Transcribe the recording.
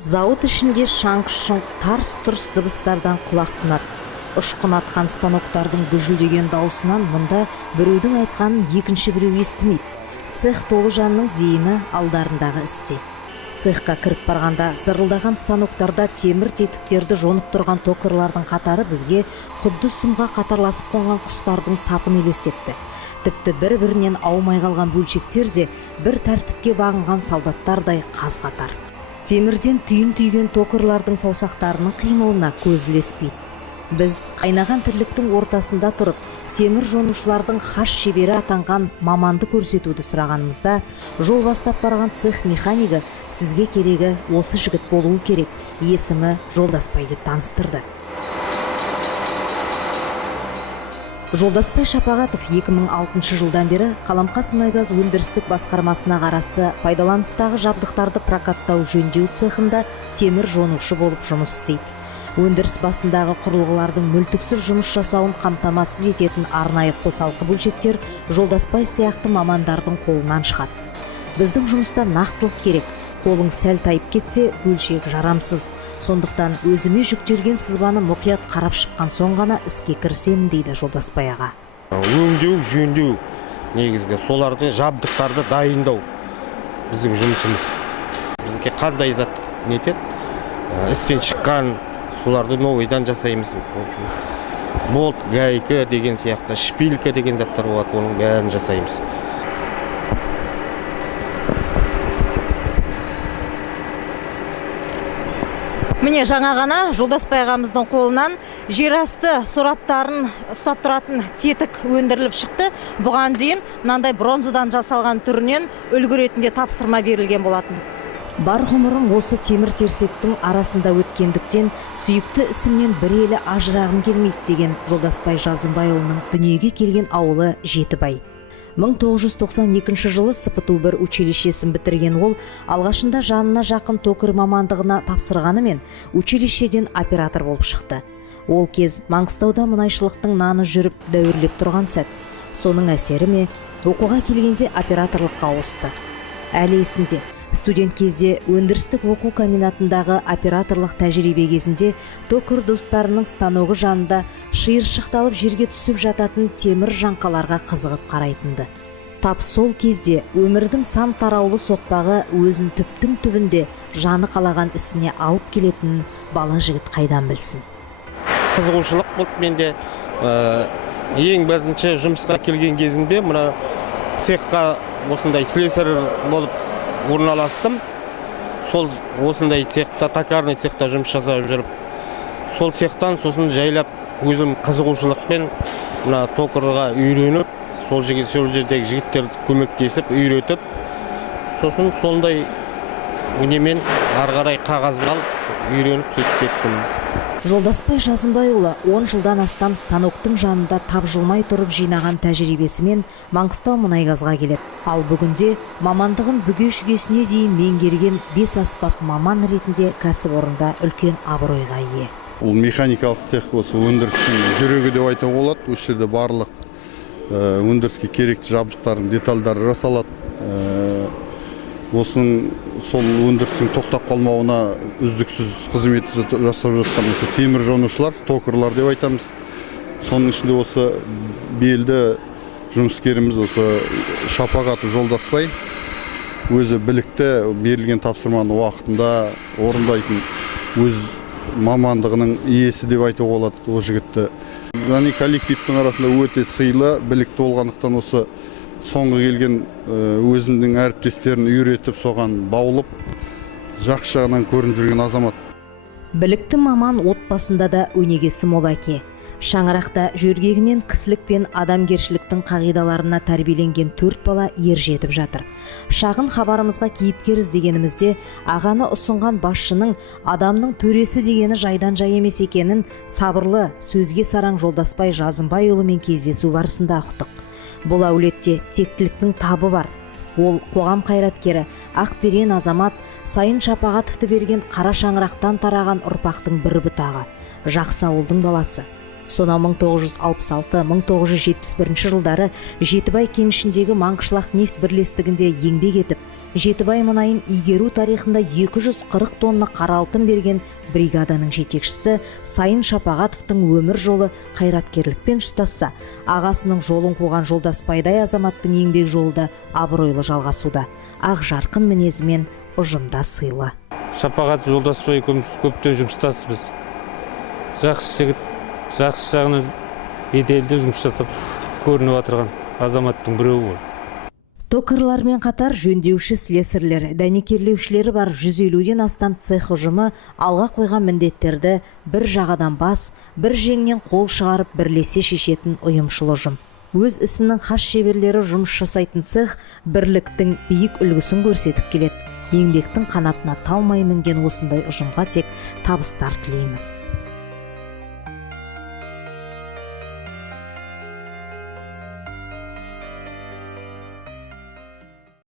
Зауыт ішінде шаң-шұң тарс-тұрс дыбыстардан құлақ тұнады. Ұшқын атқан станоктардың гүжілдеген даусынан мұнда біреудің айтқанын екінші біреу естімейді. Цех толы жанның зейіні алдарындағы істе. Цехқа кіріп барғанда зырылдаған станоктарда темір тетіктерді жонып тұрған токарлардың қатары бізге құдды сымға қатарласып қонған құстардың сапын елестетті. Тіпті бір-бірінен аумай қалған бөлшектер де бір тәртіпке бағынған солдаттардай қаз-қатар. Темірден түйін түйген токарлардың саусақтарының қимылына көз ілеспейді. Біз қайнаған тірліктің ортасында тұрып, темір жонушылардың хас шебері атанған маманды көрсетуді сұрағанымызда, жол бастап барған цех механигі сізге керегі осы жігіт болуы керек, есімі Жолдаспай деп таныстырды. Жолдаспай Шапағатов 2006 жылдан бері Қаламқас мұнайгаз өндірістік басқармасына қарасты пайдаланыстағы жабдықтарды прокаттау жөндеу цехында темір жонушы болып жұмыс істейді. Өндіріс басындағы құрылғылардың мүлтіксіз жұмыс жасауын қамтамасыз ететін арнайы қосалқы бөлшектер Жолдаспай сияқты мамандардың қолынан шығады. Біздің жұмыста нақтылық керек. Қолың сәл тайып кетсе, бөлшек жарамсыз. Сондықтан өзіме жүктелген сызбаны мұқият қарап шыққан соң ғана іске кірісемін дейді Жолдаспай аға. Өңдеу, жөндеу негізгі соларды жабдықтарды дайындау біздің жұмысымыз. Бізге қандай зат нетеді? Істен шыққан соларды новыйдан жасаймыз. Болт, гайка деген сияқты, шпилька деген заттар болады, оның бәрін жасаймыз. Міне жаңа ғана Жолдаспай ағамыздың қолынан жерасты сораптарын ұстап тұратын тетік өндіріліп шықты. Бұған дейін мынандай бронзадан жасалған түрінен үлгі ретінде тапсырма берілген болатын. Бар ғұмырым осы темір терсектің арасында өткендіктен сүйікті ісімнен бір елі ажырағым келмейді деген Жолдаспай Жазымбайұлының дүниеге келген ауылы Жетібай. 1992 жылы СПТУ-1 училищесін бітірген ол, алғашында жанына жақын токарь мамандығына тапсырғанымен, училищеден оператор болып шықты. Ол кез Маңғыстауда мұнайшылықтың наны жүріп дәуірлеп тұрған сәт. Соның әсері ме, оқуға келгенде операторлыққа ауысты. Әлі есінде, студент кезде өндірістік оқу комбинатындағы операторлық тәжірибе кезінде токарь достарының станогы жанында шиыршықталып жерге түсіп жататын темір жаңқаларға қызығып қарайтынды. Тап сол кезде өмірдің сан тараулы соқпағы өзін түптің түбінде жаны қалаған ісіне алып келетінін бала жігіт қайдан білсін. Қызығушылық болды менде. Ең бірінші жұмысқа келген кезімде мына цехқа осындай слесарь болып орналастым. Сол осындай цехта, токарный цехта жұмыс жасап жүріп, сол цехтан сосын жайлап өзім қызығушылықпен мына токарьға үйреніп, сол жердегі жігіттерді көмектесіп, үйретіп, сосын сондай немен ары қарай қағаз алып үйреніп сөйтіп кеттім. Жолдаспай Жазымбайұлы 10 жылдан астам станоктың жанында тапжылмай тұрып жинаған тәжірибесімен Маңғыстау мұнайгазға келеді. Ал бүгінде мамандығын бүге-шүгесіне дейін меңгерген 5 аспап маман ретінде кәсіпорында үлкен абыройға ие. Ол механикалық цех осы өндірістің жүрегі деп айтуға болады. Осы жерде барлық өндіріске керекті жабдықтардың детальдары жасалады. Осының сол өндірістің тоқтап қалмауына үздіксіз қызмет жасап жатқан осы темір жонушылар, токарлар деп айтамыз. Соның ішінде осы белді жұмыскеріміз осы Шапағатов Жолдаспай өзі білікті, берілген тапсырманы уақытында орындайтын өз мамандығының иесі деп айтуға болады ол жігітті. Және коллективтің арасында өте сыйлы, білікті болғандықтан осы соңғы келген өзімнің әріптестерін үйретіп, соған баулып, жақсы жағынан көрініп жүрген азамат. Білікті маман отбасында да өнегесі мол әке. Шаңырақта жөргегінен кісілік пен адамгершіліктің қағидаларына тәрбиеленген 4 бала ер жетіп жатыр. Шағын хабарымызға кейіпкер іздегенімізде ағаны ұсынған басшының адамның төресі дегені жайдан жай емес екенін сабырлы, сөзге сараң Жолдаспай Жазымбайұлымен кездесу барысында ұқтық. Бұл әулетте тектіліктің табы бар. Ол қоғам қайраткері, Ақберен Азамат, Сайын Шапағатовты берген қара шаңырақтан тараған ұрпақтың бір бұтағы, жақсы ауылдың баласы. Сонау 1966-1971 жылдары Жетібай кенішіндегі Маңғышлақ нефт бірлестігінде еңбек етіп, Жетібай мұнайын игеру тарихында 240 тонна қара алтын берген бригаданың жетекшісі Сайын Шапағатовтың өмір жолы қайраткерлікпен ұштасса, ағасының жолын қуған Жолдасбайдай азаматтың еңбек жолы да абыройлы жалғасуда. Ақ жарқын мінезімен ұжымда сыйлы. Шапағат Жолдасбай көптен жұмыстасыз. Жақсы жігіт, жақсы жағынан беделді жұмыс жасап көрініп отырған азаматтың біреуі ол. Токарлармен қатар жөндеуші слесарлер, дәнекерлеушілері бар 150-ден астам цех ұжымы алға қойған міндеттерді бір жағадан бас, бір жеңнен қол шығарып бірлесе шешетін ұйымшыл ұжым. Өз ісінің хас шеберлері жұмыс жасайтын цех бірліктің биік үлгісін көрсетіп келеді. Еңбектің қанатына талмай мінген осындай ұжымға тек табыстар тілейміз.